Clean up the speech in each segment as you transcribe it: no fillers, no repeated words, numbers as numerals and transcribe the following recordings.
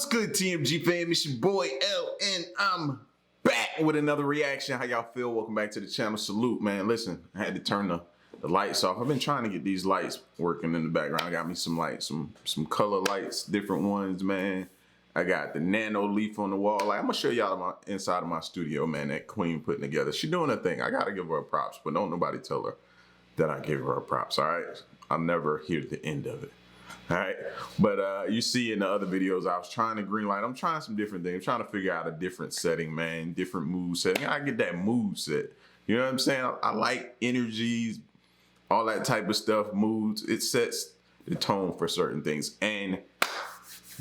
What's good, TMG fam? It's your boy L, and I'm back with another reaction. How y'all feel? Welcome back to the channel. Salute, man. Listen, I had to turn the lights off. I've been trying to get these lights working in the background. I got me some lights, some color lights, different ones, man. I got the nano leaf on the wall. Like, I'm gonna show y'all my inside of my studio, man. That Queen putting together. She doing her thing. I gotta give her props, but don't nobody tell her that I give her props. All right, I'm never hear the end of it. All right, but you see in the other videos, I was trying to green light. I'm trying some different things. I'm trying to figure out a different setting, man, different mood setting. I get that mood set. You know what I'm saying? I like energies, all that type of stuff, moods. It sets the tone for certain things. And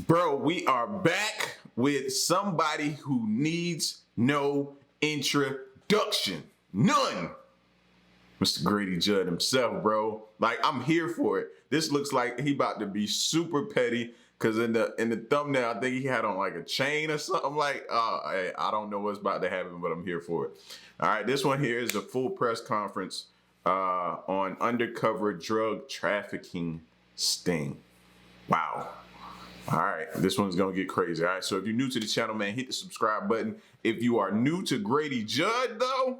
bro, we are back with somebody who needs no introduction. None. Mr. Grady Judd himself, bro. Like, I'm here for it. This looks like he about to be super petty, because in the thumbnail, I think he had on like a chain or something. Like, hey, I don't know what's about to happen, but I'm here for it. All right, this one here is a full press conference on undercover drug trafficking sting. Wow. All right, this one's gonna get crazy. All right, so if you're new to the channel, man, hit the subscribe button. If you are new to Grady Judd, though,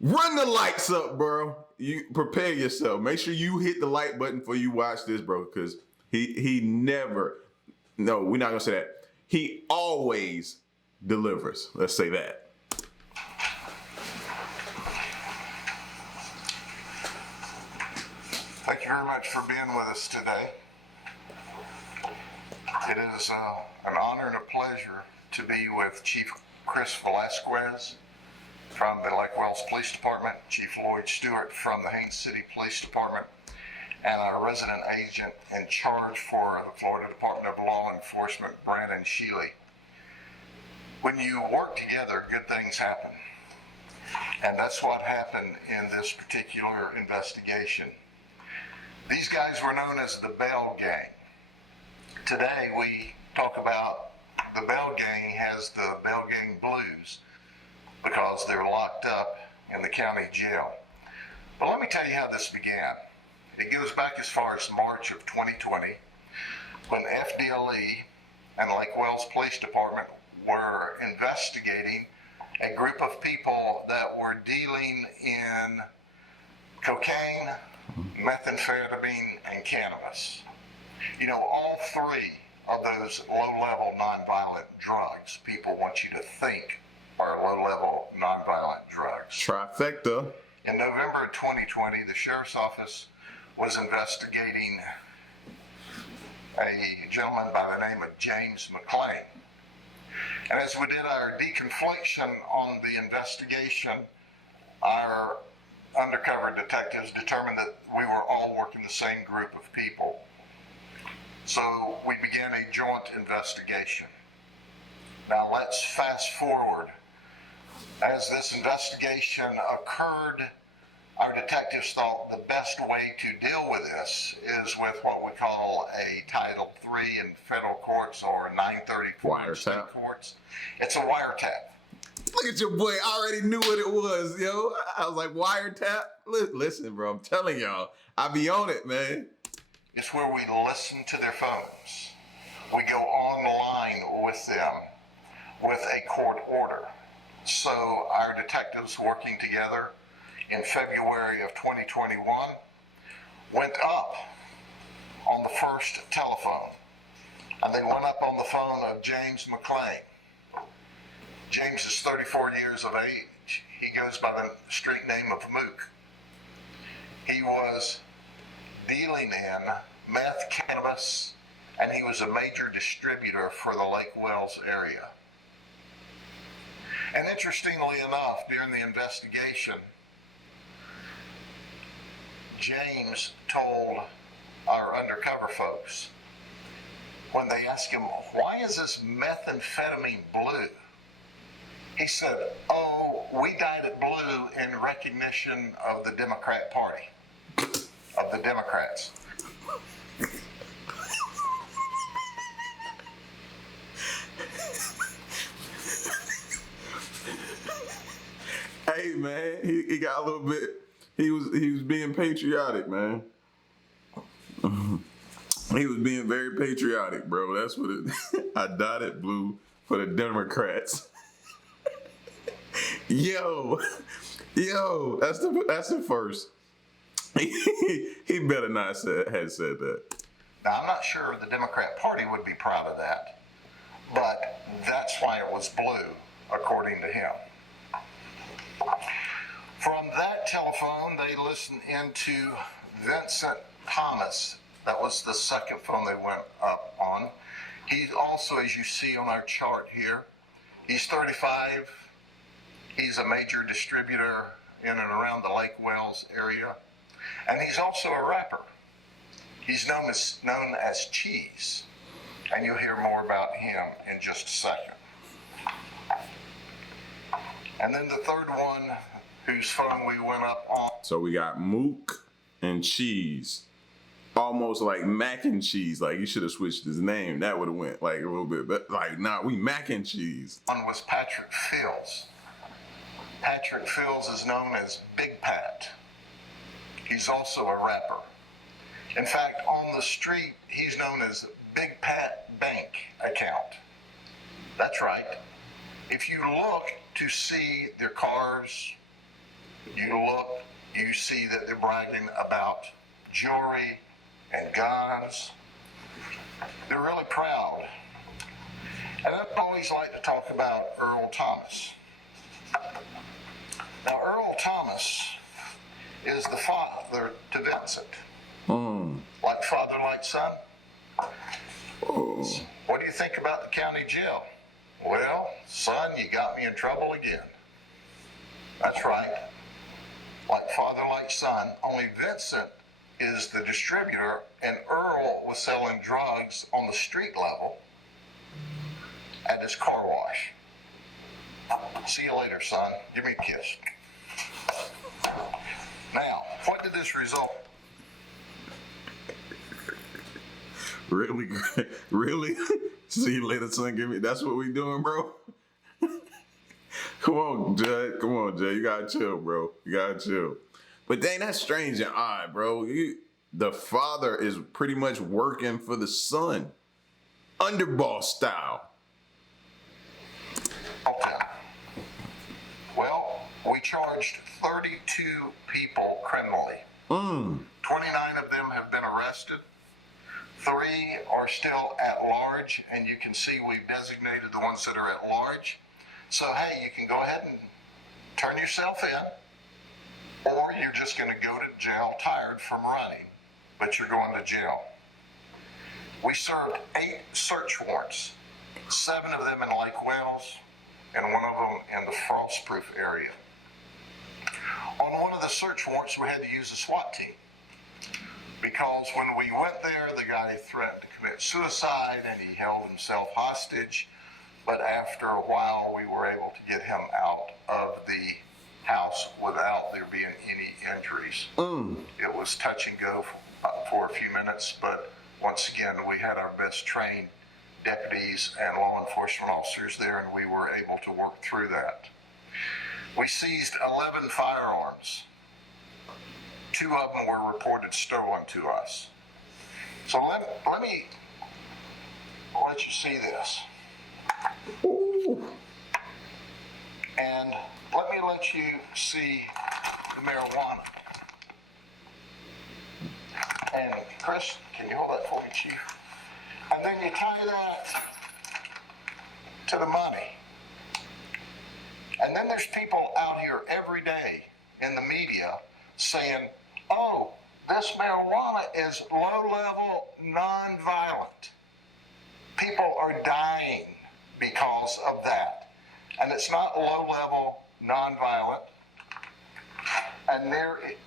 run the lights up, bro. You prepare yourself. Make sure you hit the like button before you watch this, bro, because he never, no, we're not gonna say that. He always delivers. Let's say that. Thank you very much for being with us today. It is an honor and a pleasure to be with Chief Chris Velasquez from the Lake Wells Police Department, Chief Lloyd Stewart from the Haines City Police Department, and our resident agent in charge for the Florida Department of Law Enforcement, Brandon Shealy. When you work together, good things happen. And that's what happened in this particular investigation. These guys were known as the Bell Gang. Today we talk about the Bell Gang has the Bell Gang blues because they're locked up in the county jail. But let me tell you how this began. It goes back as far as March of 2020, when FDLE and Lake Wells Police Department were investigating a group of people that were dealing in cocaine, methamphetamine, and cannabis. You know, all three of those low-level nonviolent drugs people want you to think are low-level nonviolent drugs. Trifecta. In November of 2020, the Sheriff's Office was investigating a gentleman by the name of James McClain. And as we did our deconfliction on the investigation, our undercover detectives determined that we were all working the same group of people. So we began a joint investigation. Now let's fast forward. As this investigation occurred, our detectives thought the best way to deal with this is with what we call a Title III in federal courts, or 934 in state courts. It's a wiretap. Look at your boy, I already knew what it was, yo. I was like, wiretap? Listen, bro, I'm telling y'all, I be on it, man. It's where we listen to their phones. We go online with them with a court order. So our detectives working together in February of 2021 went up on the first telephone, and they went up on the phone of James McClain. James is 34 years of age. He goes by the street name of Mook. He was dealing in meth, cannabis, and he was a major distributor for the Lake Wells area. And interestingly enough, during the investigation, James told our undercover folks, when they asked him, why is this methamphetamine blue? He said, oh, we dyed it blue in recognition of the Democrat Party, of the Democrats. Hey man, he got a little bit. He was being patriotic, man. He was being very patriotic, bro. That's what it. I dotted blue for the Democrats. Yo, that's the first. He better not have said that. Now, I'm not sure the Democrat Party would be proud of that, but that's why it was blue, according to him. From that telephone, they listened into Vincent Thomas. That was the second phone they went up on. He's also, as you see on our chart here, he's 35. He's a major distributor in and around the Lake Wales area. And he's also a rapper. He's known as Cheese. And you'll hear more about him in just a second. And then the third one, whose phone we went up on. So we got Mook and Cheese. Almost like mac and cheese. Like, he should have switched his name. That would have went like a little bit, but like, nah, we mac and cheese. One was Patrick Fields. Patrick Fields is known as Big Pat. He's also a rapper. In fact, on the street, he's known as Big Pat Bank Account. That's right. If you look to see their cars, you see that they're bragging about jewelry and guns. They're really proud. And I always like to talk about Earl Thomas. Now, Earl Thomas is the father to Vincent. Like father, like son. What do you think about the county jail? Well, son, you got me in trouble again. That's right. Like father, like son, only Vincent is the distributor, and Earl was selling drugs on the street level at his car wash. See you later, son. Give me a kiss. Now, what did this result? Really? Really? See you later, son. Give me. That's what we doing, bro. Come on, Judd. Come on, Jay. You gotta chill, bro. You gotta chill. But dang, that's strange and odd, bro. The father is pretty much working for the son, underboss style. Okay. Well, we charged 32 people criminally. 29 of them have been arrested. 3 are still at large, and you can see we've designated the ones that are at large. So, hey, you can go ahead and turn yourself in, or you're just going to go to jail tired from running, but you're going to jail. We served 8 search warrants, 7 of them in Lake Wales, and 1 of them in the frost-proof area. On one of the search warrants, we had to use a SWAT team, because when we went there, the guy threatened to commit suicide and he held himself hostage. But after a while, we were able to get him out of the house without there being any injuries. It was touch and go for a few minutes, but once again, we had our best trained deputies and law enforcement officers there, and we were able to work through that. We seized 11 firearms. 2 of them were reported stolen to us. So let me let you see this. And let me let you see the marijuana. And Chris, can you hold that for me, Chief? And then you tie that to the money. And then there's people out here every day in the media saying, oh, this marijuana is low-level, non-violent. People are dying because of that. And it's not low-level, non-violent, and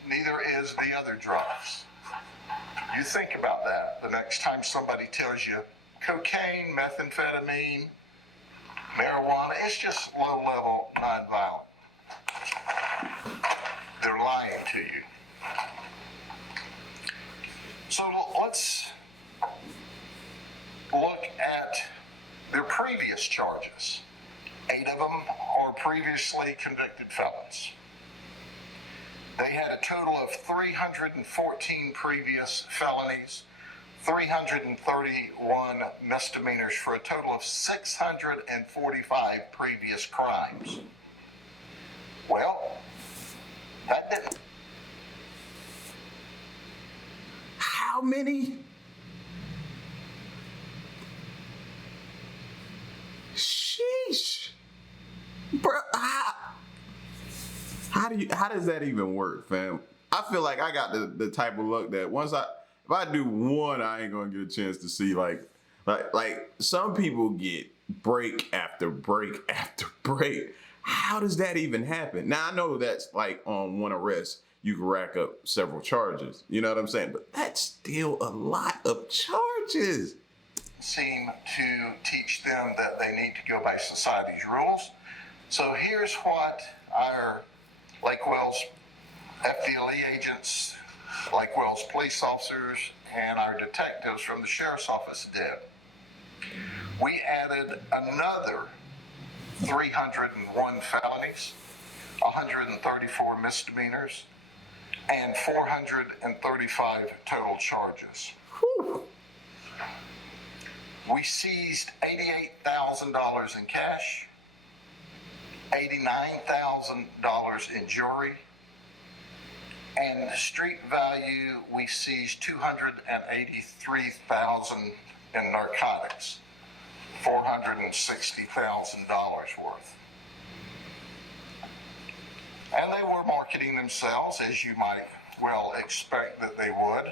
neither is the other drugs. You think about that the next time somebody tells you cocaine, methamphetamine, marijuana, it's just low-level, non-violent. They're lying to you. So let's look at their previous charges. 8 of them are previously convicted felons. They had a total of 314 previous felonies, 331 misdemeanors for a total of 645 previous crimes. Well, that didn't. How many? Sheesh. Bro, how does that even work, fam? I feel like I got the type of luck that if I do one, I ain't gonna get a chance to see like some people get break after break after break. How does that even happen? Now I know that's like on one arrest, you can rack up several charges. You know what I'm saying? But that's still a lot of charges. Seem to teach them that they need to go by society's rules. So here's what our Lake Wales FDLE agents, Lake Wales police officers, and our detectives from the sheriff's office did. We added another 301 felonies, 134 misdemeanors, and 435 total charges. Whew. We seized $88,000 in cash, $89,000 in jewelry, and street value, we seized $283,000 in narcotics, $460,000 worth. And they were marketing themselves, as you might well expect that they would.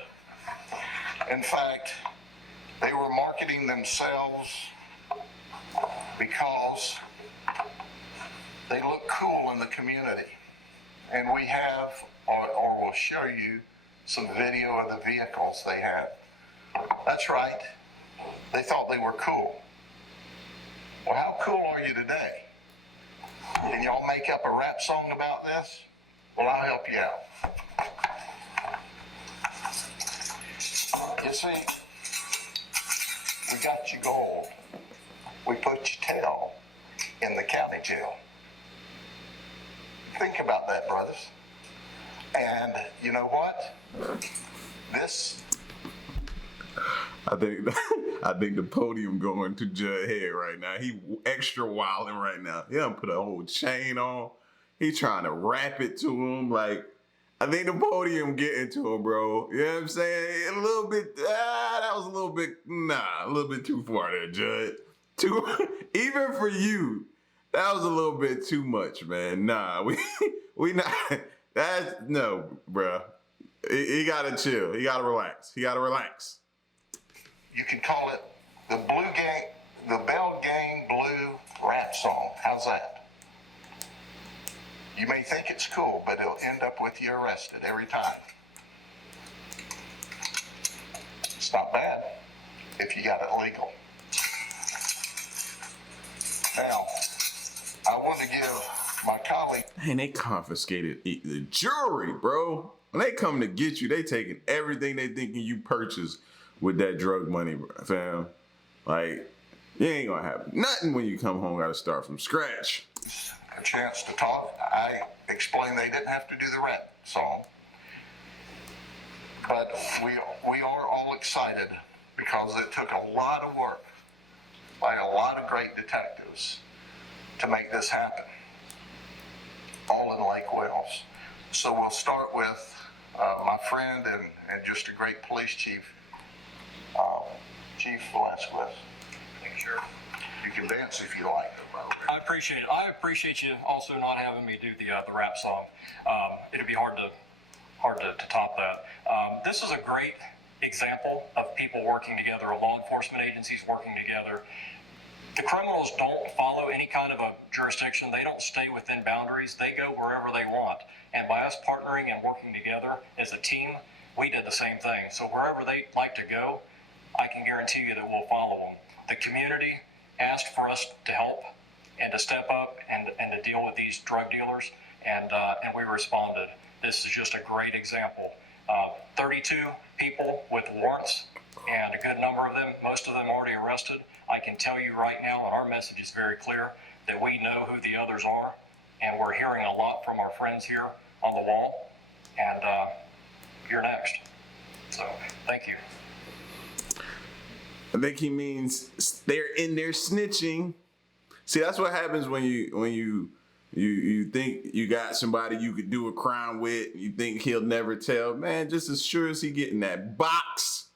In fact, they were marketing themselves because they look cool in the community. And we have, or we'll show you, some video of the vehicles they had. That's right, they thought they were cool. Well, how cool are you today? Can y'all make up a rap song about this? Well, I'll help you out. You see, we got you gold. We put your tail in the county jail. Think about that, brothers. And you know what? I think the podium going to Judd head right now. He extra wilding right now. He done put a whole chain on. He trying to wrap it to him. Like, I think the podium getting to him, bro. You know what I'm saying? A little bit, that was a little bit too far there, Judd. Even for you, that was a little bit too much, man. Nah, we not, no, bro. He gotta chill. He gotta relax. You can call it the Bell Gang Blue rap song. How's that? You may think it's cool, but it'll end up with you arrested every time. It's not bad if you got it legal. Now, I want to give my colleague... Man, they confiscated the jewelry, bro. When they come to get you, they taking everything they thinking you purchased with that drug money, fam. Like, you ain't gonna have nothing when you come home. Gotta start from scratch. A chance to talk. I explained they didn't have to do the rap song, but we are all excited because it took a lot of work by a lot of great detectives to make this happen, all in Lake Wales. So we'll start with my friend and just a great police chief, Chief Velasquez. Sure. You can dance if you like. I appreciate it. I appreciate you also not having me do the rap song. It'd be hard to top that. This is a great example of people working together, law enforcement agencies working together. The criminals don't follow any kind of a jurisdiction. They don't stay within boundaries. They go wherever they want. And by us partnering and working together as a team, we did the same thing. So wherever they like to go, I can guarantee you that we'll follow them. The community asked for us to help and to step up and to deal with these drug dealers, and we responded. This is just a great example. 32 people with warrants, and a good number of them, most of them already arrested. I can tell you right now, and our message is very clear, that we know who the others are, and we're hearing a lot from our friends here on the wall, and you're next. So, thank you. I think he means they're in there snitching. See, that's what happens when you think you got somebody you could do a crime with. You think he'll never tell. Man, just as sure as he get in that box,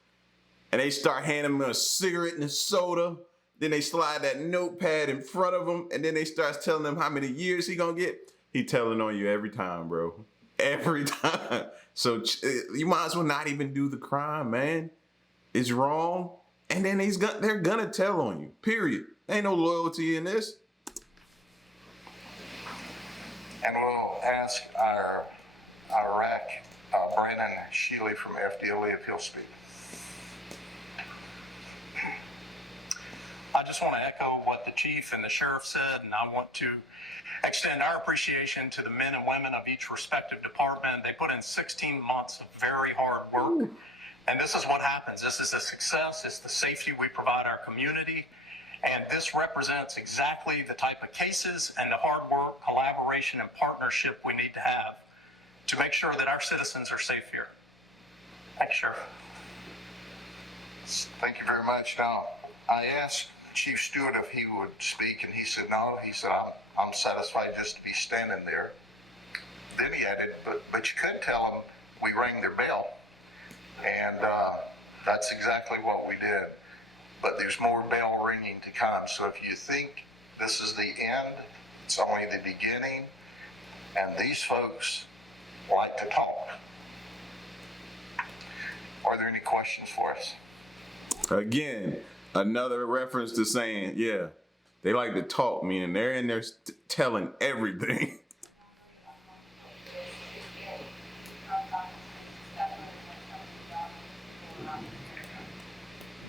and they start handing him a cigarette and a soda. Then they slide that notepad in front of him, and then they start telling him how many years he gonna get. He telling on you every time, bro. Every time. So you might as well not even do the crime, man. It's wrong. And then they're gonna tell on you. Period. Ain't no loyalty in this. And we'll ask our Iraq, Brandon Shealy from FDLE if he'll speak. I just want to echo what the chief and the sheriff said, and I want to extend our appreciation to the men and women of each respective department. They put in 16 months of very hard work, and this is what happens. This is a success. It's the safety we provide our community, and this represents exactly the type of cases and the hard work, collaboration, and partnership we need to have to make sure that our citizens are safe here. Thank you, Sheriff. Thank you very much. Now, I asked Chief Stewart if he would speak, and he said no. He said, I'm satisfied just to be standing there. Then he added, but you could tell them we rang their bell. And that's exactly what we did. But there's more bell ringing to come. So if you think this is the end, it's only the beginning. And these folks like to talk. Are there any questions for us? Again, another reference to saying, yeah, they like to talk, meaning they're in there telling everything.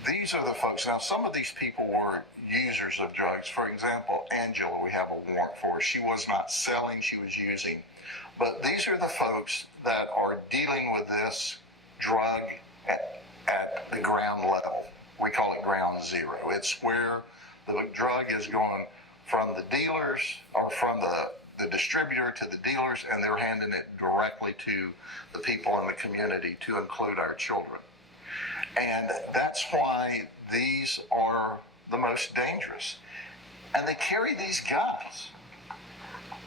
These are the folks. Now, some of these people were users of drugs. For example, Angela, we have a warrant for. She was not selling, she was using. But these are the folks that are dealing with this drug at the ground level. We call it ground zero. It's where the drug is going from the dealers or from the distributor to the dealers, and they're handing it directly to the people in the community, to include our children. And that's why these are the most dangerous. And they carry these guns.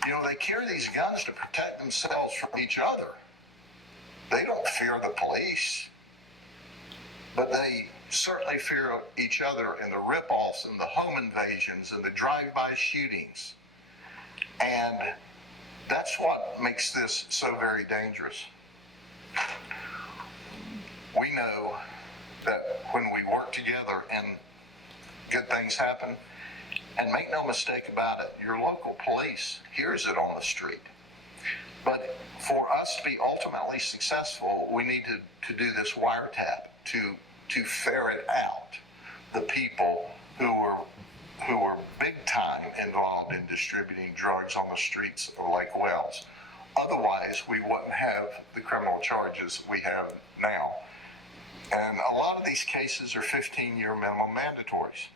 You know, they carry these guns to protect themselves from each other. They don't fear the police, but they certainly fear each other in the rip-offs and the home invasions and the drive-by shootings. And that's what makes this so very dangerous. We know that when we work together and good things happen, and make no mistake about it, your local police hears it on the street. But for us to be ultimately successful, we need to do this wiretap to ferret out the people who were big time involved in distributing drugs on the streets of Lake Wells. Otherwise, we wouldn't have the criminal charges we have now. And a lot of these cases are 15-year minimum mandatories.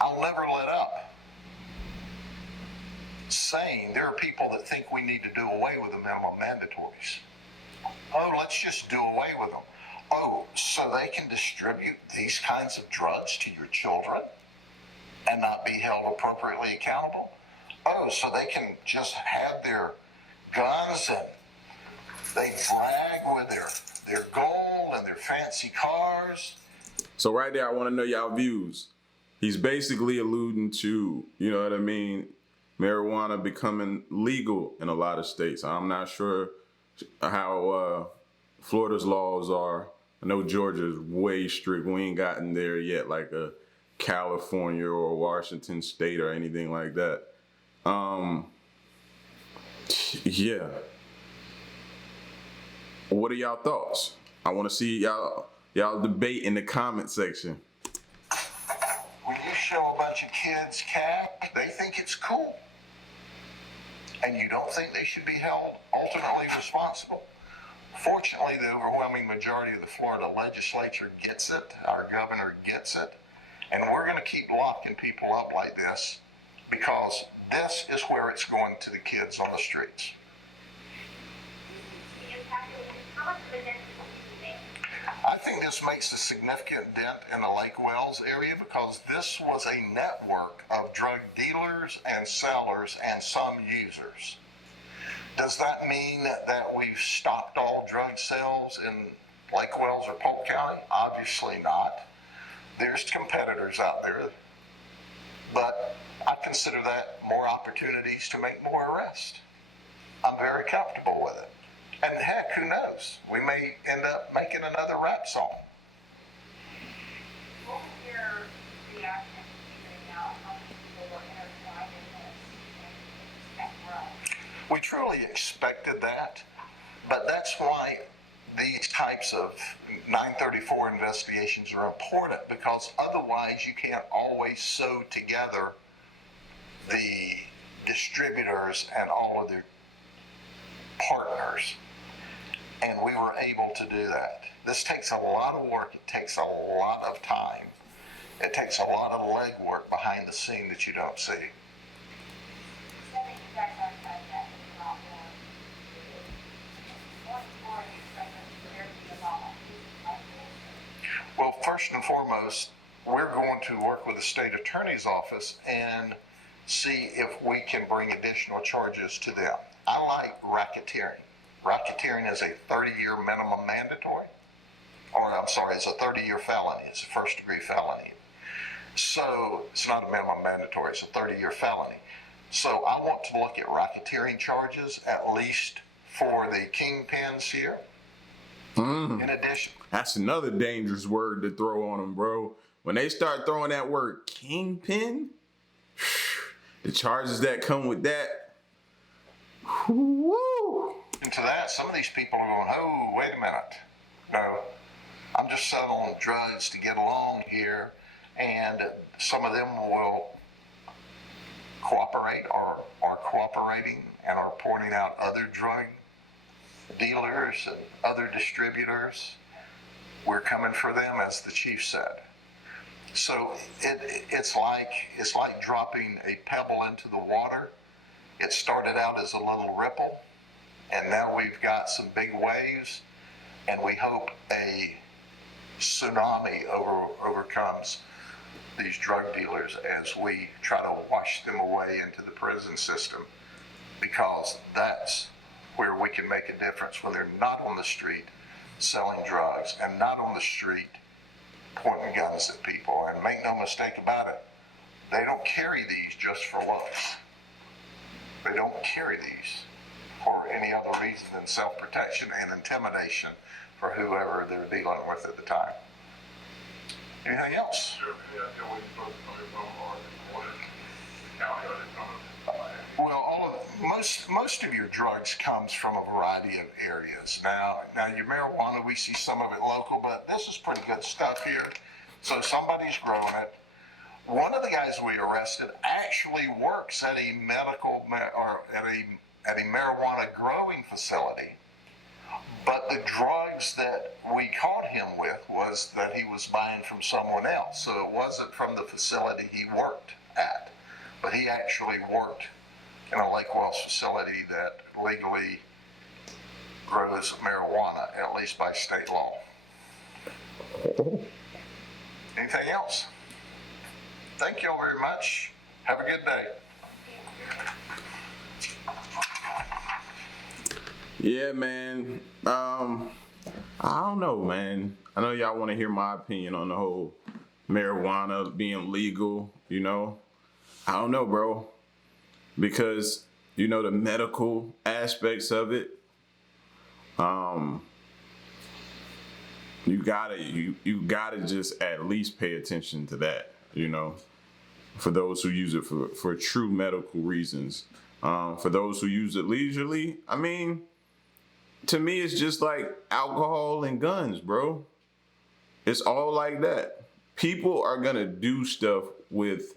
I'll never let up saying there are people that think we need to do away with the minimum mandatories. Oh, let's just do away with them. Oh, so they can distribute these kinds of drugs to your children and not be held appropriately accountable? Oh, so they can just have their guns and they brag with their gold and their fancy cars? So right there, I want to know y'all views. He's basically alluding to, you know what I mean, marijuana becoming legal in a lot of states. I'm not sure how Florida's laws are. I know Georgia's way strict. We ain't gotten there yet, like a California or Washington State or anything like that. Yeah. What are y'all thoughts? I want to see y'all debate in the comment section. When you show a bunch of kids cash, they think it's cool. And you don't think they should be held ultimately responsible? Fortunately, the overwhelming majority of the Florida legislature gets it. Our governor gets it. And we're going to keep locking people up like this because this is where it's going to the kids on the streets. I think this makes a significant dent in the Lake Wells area because this was a network of drug dealers and sellers and some users. Does that mean that we've stopped all drug sales in Lake Wells or Polk County? Obviously not. There's competitors out there, but I consider that more opportunities to make more arrests. I'm very comfortable with it. And heck, who knows? We may end up making another rap song. What was your reaction to figuring out how many people were intertwined in this and run? We truly expected that, but that's why these types of 934 investigations are important, because otherwise you can't always sew together the distributors and all of their partners. And we were able to do that. This takes a lot of work. It takes a lot of time. It takes a lot of legwork behind the scene that you don't see. You said that you guys are trying to get a lot more. Going forward, you expect there to be a lot more cases like this? Well, first and foremost, we're going to work with the state attorney's office and see if we can bring additional charges to them. I like racketeering. Racketeering is a 30-year minimum mandatory, or I'm sorry, it's a 30-year felony. It's a first-degree felony. So it's not a minimum mandatory, it's a 30-year felony. So I want to look at racketeering charges, at least for the kingpins here. In addition, That's another dangerous word to throw on them, bro. When they start throwing that word kingpin, the charges that come with that, whoo. into that, some of these people are going, oh, wait a minute. No, I'm just selling drugs to get along here, and some of them will cooperate or are cooperating and are pointing out other drug dealers and other distributors. We're coming for them, as the chief said. So it's like dropping a pebble into the water. It started out as a little ripple, and now we've got some big waves, and we hope a tsunami overcomes these drug dealers as we try to wash them away into the prison system, because that's where we can make a difference when they're not on the street selling drugs and not on the street pointing guns at people. And make no mistake about it, they don't carry these just for looks. They don't carry these for any other reason than self-protection and intimidation for whoever they're dealing with at the time. Anything else? Well, most of your drugs comes from a variety of areas. Now your marijuana, we see some of it local, but this is pretty good stuff here. So somebody's growing it. One of the guys we arrested actually works at a medical or at a marijuana growing facility. But the drugs that we caught him with was that he was buying from someone else. So it wasn't from the facility he worked at, but he actually worked in a Lake Wells facility that legally grows marijuana, at least by state law. Anything else? Thank you all very much. Have a good day. Yeah, man. I don't know, man. I know y'all want to hear my opinion on the whole marijuana being legal, you know. I don't know, bro. Because, you know, the medical aspects of it, you gotta just at least pay attention to that, you know, for those who use it for true medical reasons. For those who use it leisurely, I mean, to me, it's just like alcohol and guns, bro. It's all like that. People are gonna do stuff with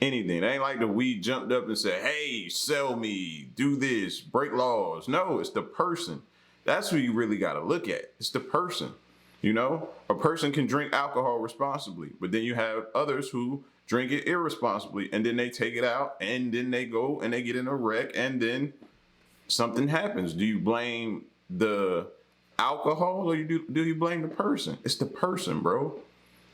anything. It ain't like the weed jumped up and said, hey, sell me, do this, break laws. No, it's the person. That's who you really gotta look at. It's the person. You know, a person can drink alcohol responsibly, but then you have others who drink it irresponsibly, and then they take it out, and then they go and they get in a wreck, and then something happens. Do you blame the alcohol, or do you blame the person? It's the person, bro.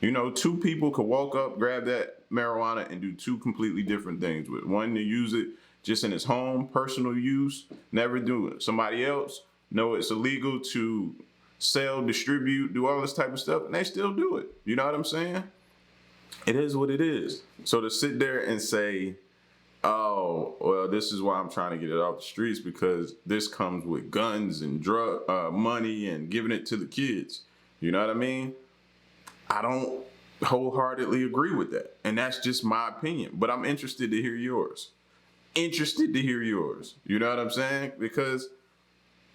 You know, two people could walk up, grab that marijuana, and do two completely different things with it. One to use it just in his home, personal use, never do it. Somebody else know it's illegal to sell, distribute, do all this type of stuff, and they still do it. You know what I'm saying? It is what it is. So to sit there and say, oh, well, this is why I'm trying to get it off the streets, because this comes with guns and drug money and giving it to the kids. You know what I mean? I don't wholeheartedly agree with that. And that's just my opinion. But I'm interested to hear yours. You know what I'm saying? Because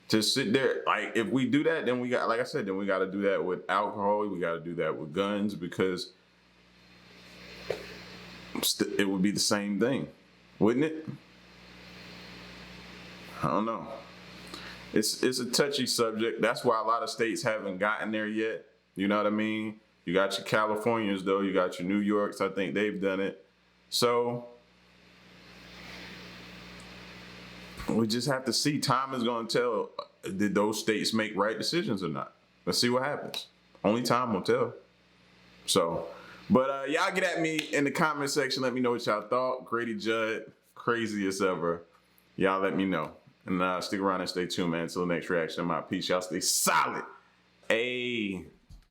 to sit there, like, if we do that, then we got, like I said, then we got to do that with alcohol. We got to do that with guns, because it would be the same thing, wouldn't it? I don't know. It's a touchy subject. That's why a lot of states haven't gotten there yet. You know what I mean? You got your Californians, though. You got your New Yorks. I think they've done it. So we just have to see. Time is going to tell, did those states make right decisions or not? Let's see what happens. Only time will tell. So, but y'all get at me in the comment section. Let me know what y'all thought. Grady Judd, crazy as ever. Y'all let me know. And stick around and stay tuned, man. Until the next reaction. My peace. Y'all stay solid. Ayy.